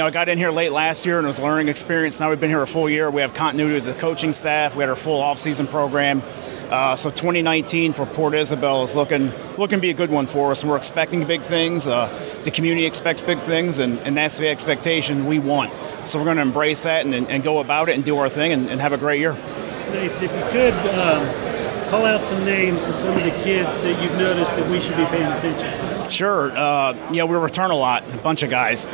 I got in here late last year and it was a learning experience. Now we've been here a full year. We have continuity with the coaching staff. We had our full off-season program. So 2019 for Port Isabel is looking to be a good one for us. And we're expecting big things. The community expects big things, and that's the expectation we want. So we're going to embrace that and go about it and do our thing and have a great year. Nice. If you could call out some names of some of the kids that you've noticed that we should be paying attention to. Sure. We return a lot, a bunch of guys.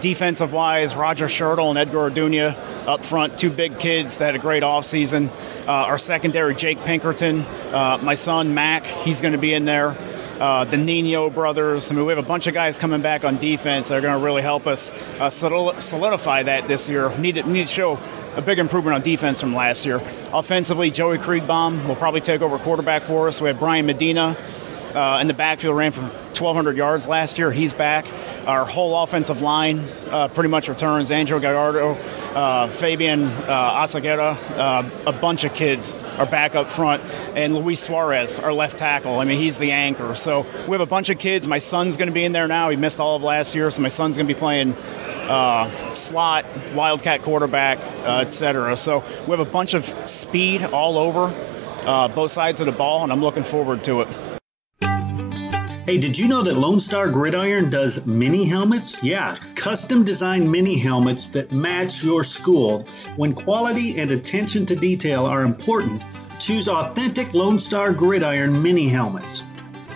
Defensive-wise, Roger Schertl and Edgar Orduña up front, two big kids that had a great offseason. Our secondary, Jake Pinkerton. My son, Mac, he's going to be in there. The Nino brothers. I mean, we have a bunch of guys coming back on defense that are going to really help us solidify that this year. Need to show a big improvement on defense from last year. Offensively, Joey Kriegbaum will probably take over quarterback for us. We have Brian Medina in the backfield, ran for 1,200 yards last year. He's back. Our whole offensive line pretty much returns. Angelo Gallardo, Fabian Asaguera, a bunch of kids are back up front. And Luis Suarez, our left tackle. I mean, he's the anchor. So we have a bunch of kids. My son's going to be in there now. He missed all of last year, so my son's going to be playing slot, wildcat quarterback, etc. So we have a bunch of speed all over both sides of the ball, and I'm looking forward to it. Hey, did you know that Lone Star Gridiron does mini helmets? Yeah, custom designed mini helmets that match your school. When quality and attention to detail are important, choose authentic Lone Star Gridiron mini helmets.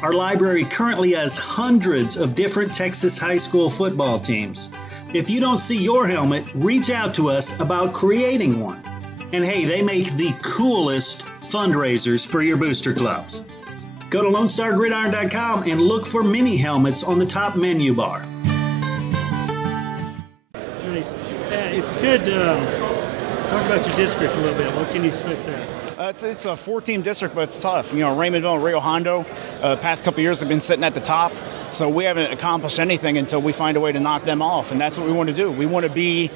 Our library currently has hundreds of different Texas high school football teams. If you don't see your helmet, reach out to us about creating one. And hey, they make the coolest fundraisers for your booster clubs. Go to LoneStarGridiron.com and look for mini helmets on the top menu bar. Nice. If you could talk about your district a little bit, what can you expect there? It's a 4-team district, but it's tough. Raymondville and Rio Hondo, the past couple of years have been sitting at the top, so we haven't accomplished anything until we find a way to knock them off, and that's what we want to do. We want to be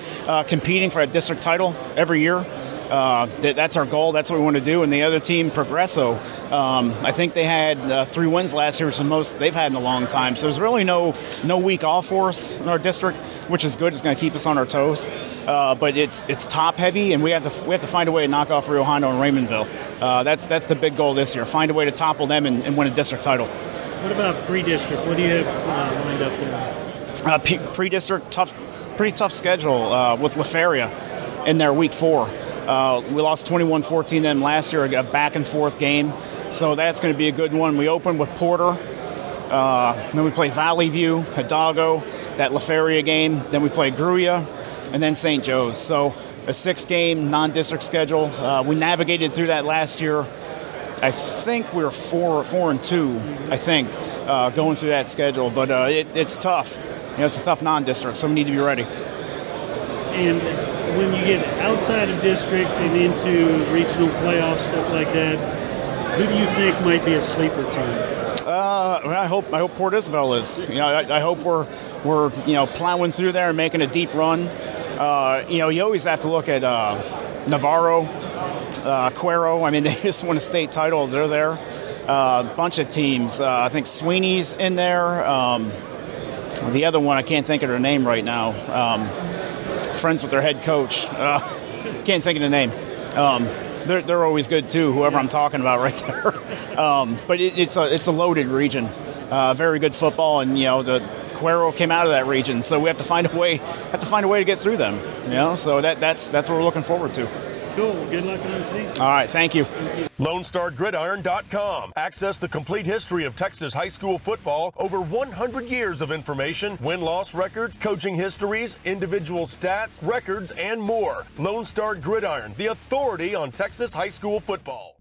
competing for a district title every year. That's our goal. That's what we want to do. And the other team, Progresso, I think they had 3 wins last year, which is the most they've had in a long time. So there's really no week off for us in our district, which is good. It's going to keep us on our toes. But it's top heavy, and we have to find a way to knock off Rio Hondo and Raymondville. That's the big goal this year. Find a way to topple them and win a district title. What about pre-district? What do you have lined up there? Pre-district, pretty tough schedule with LaFeria in their week 4. We lost 21-14 them last year, a back-and-forth game. So that's going to be a good one. We open with Porter. Then we play Valley View, Hidalgo, that LaFeria game. Then we play Gruya, and then St. Joe's. So a 6-game non-district schedule. We navigated through that last year. I think we were 4-2, I think, going through that schedule. But it's tough. It's a tough non-district, so we need to be ready. And when you get outside of district and into regional playoffs, stuff like that, who do you think might be a sleeper team? I hope Port Isabel is. I hope we're plowing through there and making a deep run. You always have to look at Navarro, Cuero. I mean, they just won a state title. They're there. A bunch of teams. I think Sweeney's in there. The other one, I can't think of their name right now. Friends with their head coach. Can't think of the name. They're always good too, whoever I'm talking about right there. But it's a loaded region. Very good football, and the Cuero came out of that region, so we have to find a way to get through them. So that's what we're looking forward to. Cool. Good luck on the season. All right. Thank you. LoneStarGridiron.com. Access the complete history of Texas high school football, over 100 years of information, win-loss records, coaching histories, individual stats, records, and more. Lone Star Gridiron, the authority on Texas high school football.